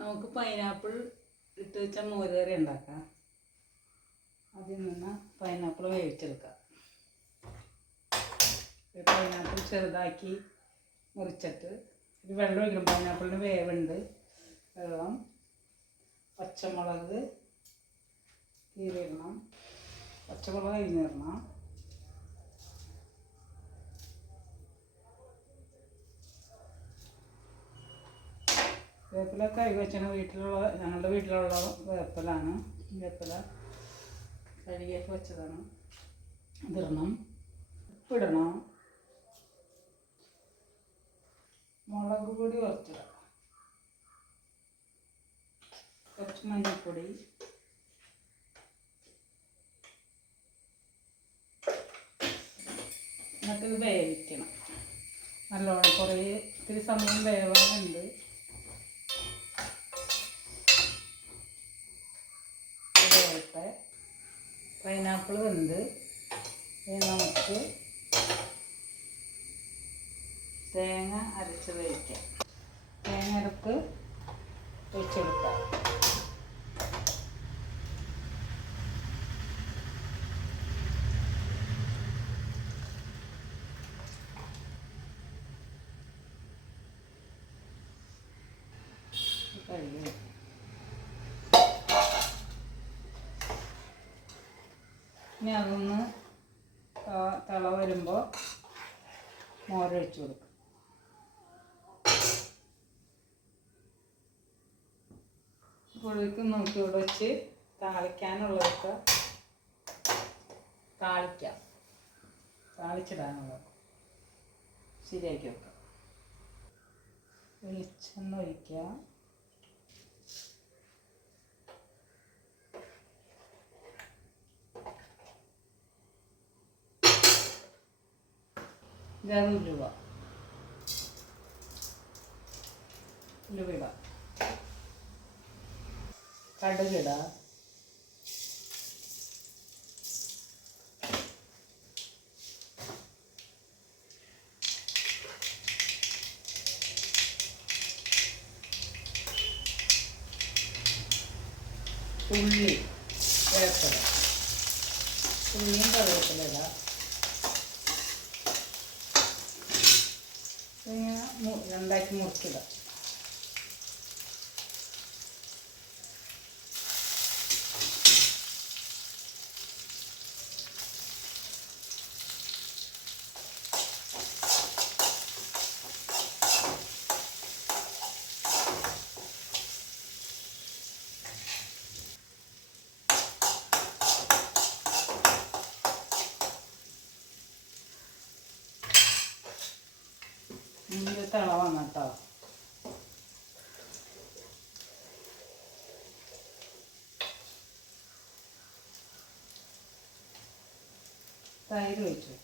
നമുക്ക് പൈനാപ്പിൾ ഇട്ട് വെച്ച മോരുകറി ഉണ്ടാക്കാം. അതിൽ നിന്ന് പൈനാപ്പിൾ വേവിച്ചെടുക്കാം. പൈനാപ്പിൾ ചെറുതാക്കി മുറിച്ചിട്ട് ഒരു വെള്ളം ഒഴിക്കണം. പൈനാപ്പിളിന് വേവുണ്ട്. വെള്ളം, പച്ചമുളക് കീറിയിടണം, പച്ചമുളക് അരിഞ്ഞിടണം, വേപ്പില കഴുകി വെച്ചാൽ ഞങ്ങളുടെ വീട്ടിലുള്ള വേപ്പിലാണ്. വേപ്പില കഴുകിയൊക്കെ വെച്ചതാണ്. ഇതിടണം, ഉപ്പിടണം, മുളക് പൊടി കുറച്ചിടാം, കുറച്ച് മഞ്ഞൾപ്പൊടി, എന്നിട്ട് വേവിക്കണം നല്ലോണം. കുറേ ഇത്തിരി സമയം വേവാനുണ്ട്. പൈനാപ്പിൾ വെന്ത് നമുക്ക് തേങ്ങ അരച്ച് വേവിക്കാം. തേങ്ങ അരപ്പ് ഒഴിച്ചെടുക്കാം. കഴുകി ഇനി അതൊന്ന് തിള വരുമ്പോൾ മോരൊഴിച്ച് കൊടുക്കും. അപ്പോഴേക്കും നമുക്ക് ഇവിടെ വെച്ച് താളിക്കാനുള്ളതൊക്കെ താളിച്ചിടാനുള്ളത് ശരിയാക്കി വെക്കാം. വെളിച്ചെണ്ണ ഒഴിക്കുക. ഉലുവ ഇടാം, കടുകിടാം, ഉള്ളി, വേപ്പില, ഉള്ളിയും കറിവേപ്പില ഇടാം. രണ്ടാക്കി മുറിച്ചിടാം. തിള വന്നിട്ടോ തൈര് ഒഴിച്ചു.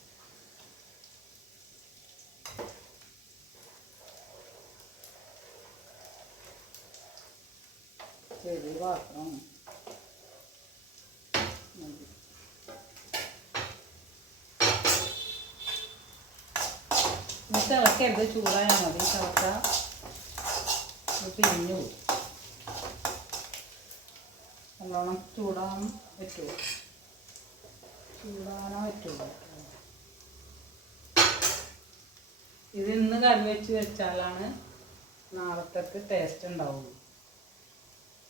ചെറിയ പാത്രം തിളക്കരുത്, ചൂടായാൽ മതി. തിളക്ക പിരിഞ്ഞു പോകും. നല്ലോണം ചൂടാൻ പറ്റുമോ? ചൂടാനോ പറ്റുമോ? ഇത് ഇന്ന് കറി വെച്ചാലാണ് നാളത്തേക്ക് ടേസ്റ്റ് ഉണ്ടാവുള്ളൂ.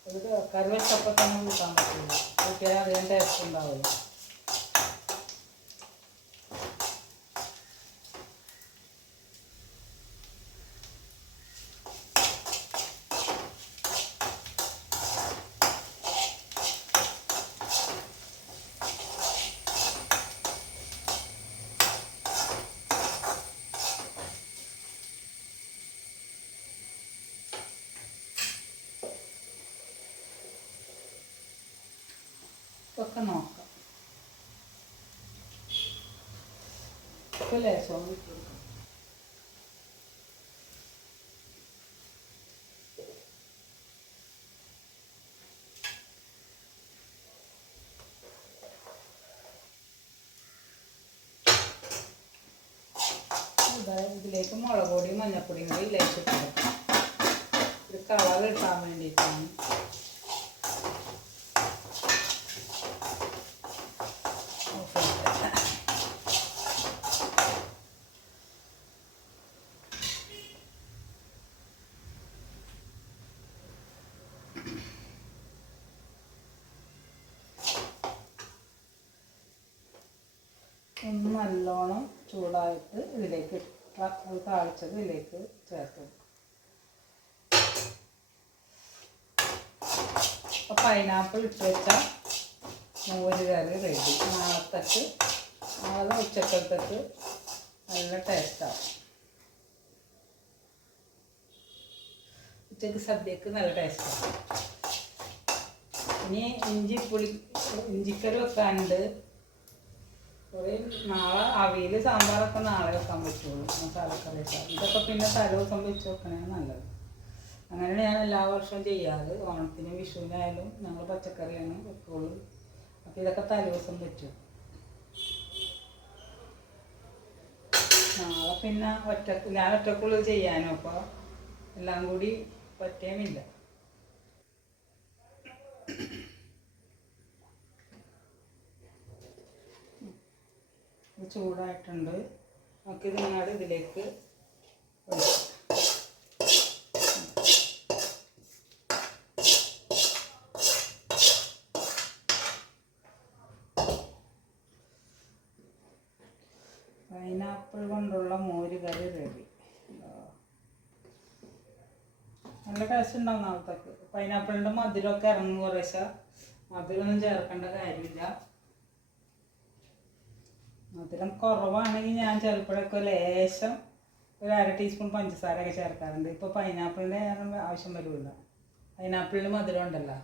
ഇത് കറി വെച്ചപ്പോൾ തന്നെ കൂട്ടാൻ പറ്റില്ല. കൂട്ടിയാൽ അധികം ടേസ്റ്റ് ഉണ്ടാവില്ല. ഒക്കെ നോക്കാം. ലേശം ഇതിലേക്ക് മുളക് പൊടിയും മഞ്ഞൾപ്പൊടിയും കൂടി ലേശിട്ട് കൊടുക്കാം. ഒരു കളർ കിട്ടാൻ വേണ്ടിയിട്ടാണ്. ഒന്ന് നല്ലോണം ചൂടായിട്ട് ഇതിലേക്ക് താളിച്ചത് ഇതിലേക്ക് ചേർത്ത്. അപ്പോൾ പൈനാപ്പിൾ ഇട്ട് വെച്ച മോര് കറി റെഡി. നാളെ ഉച്ചക്കലത്തേക്ക് നല്ല ടേസ്റ്റാവും. ഉച്ചക്ക് സദ്യക്ക് നല്ല ടേസ്റ്റാവും. ഇനി ഇഞ്ചിക്കറി വെക്കാനുണ്ട്. കുറേ നാളെ അവിയൽ സാമ്പാറൊക്കെ നാളെ വെക്കാൻ പറ്റുള്ളൂ. മസാലക്കറി ഇതൊക്കെ പിന്നെ തലേദിവസം വെച്ച് വെക്കണതാണ് നല്ലത്. അങ്ങനെയാണ് ഞാൻ എല്ലാ വർഷവും ചെയ്യാറ്. ഓണത്തിന് വിഷുവിനായാലും ഞങ്ങൾ പച്ചക്കറിയാണ് വെക്കുള്ളൂ. അപ്പോൾ ഇതൊക്കെ തലേദിവസം വെച്ചു. നാളെ പിന്നെ ഞാൻ ഒറ്റക്കുള്ളത് ചെയ്യാനും അപ്പോൾ എല്ലാം കൂടി പറ്റുകയുമില്ല. ഇത് ചൂടായിട്ടുണ്ട്. നമുക്കിത് ഇങ്ങോട്ട് ഇതിലേക്ക് ഒഴിക്കാം. പൈനാപ്പിൾ കൊണ്ടുള്ള മോര് കറി റെഡി. നല്ല ടേസ്റ്റ് ഉണ്ടാവും നാളത്തേക്ക്. പൈനാപ്പിളിൻ്റെ മധുരമൊക്കെ ഇറങ്ങും. കുറേശ്ശെ മധുരമൊന്നും ചേർക്കേണ്ട കാര്യമില്ല. മധുരം കുറവാണെങ്കിൽ ഞാൻ ചിലപ്പോഴൊക്കെ ലേശം ഒരു 1/2 ടീസ്പൂൺ പഞ്ചസാരയൊക്കെ ചേർക്കാറുണ്ട്. ഇപ്പോൾ പൈനാപ്പിളിൻ്റെ ആവശ്യം വരുമില്ല. പൈനാപ്പിളിന് മധുരം ഉണ്ടല്ലോ.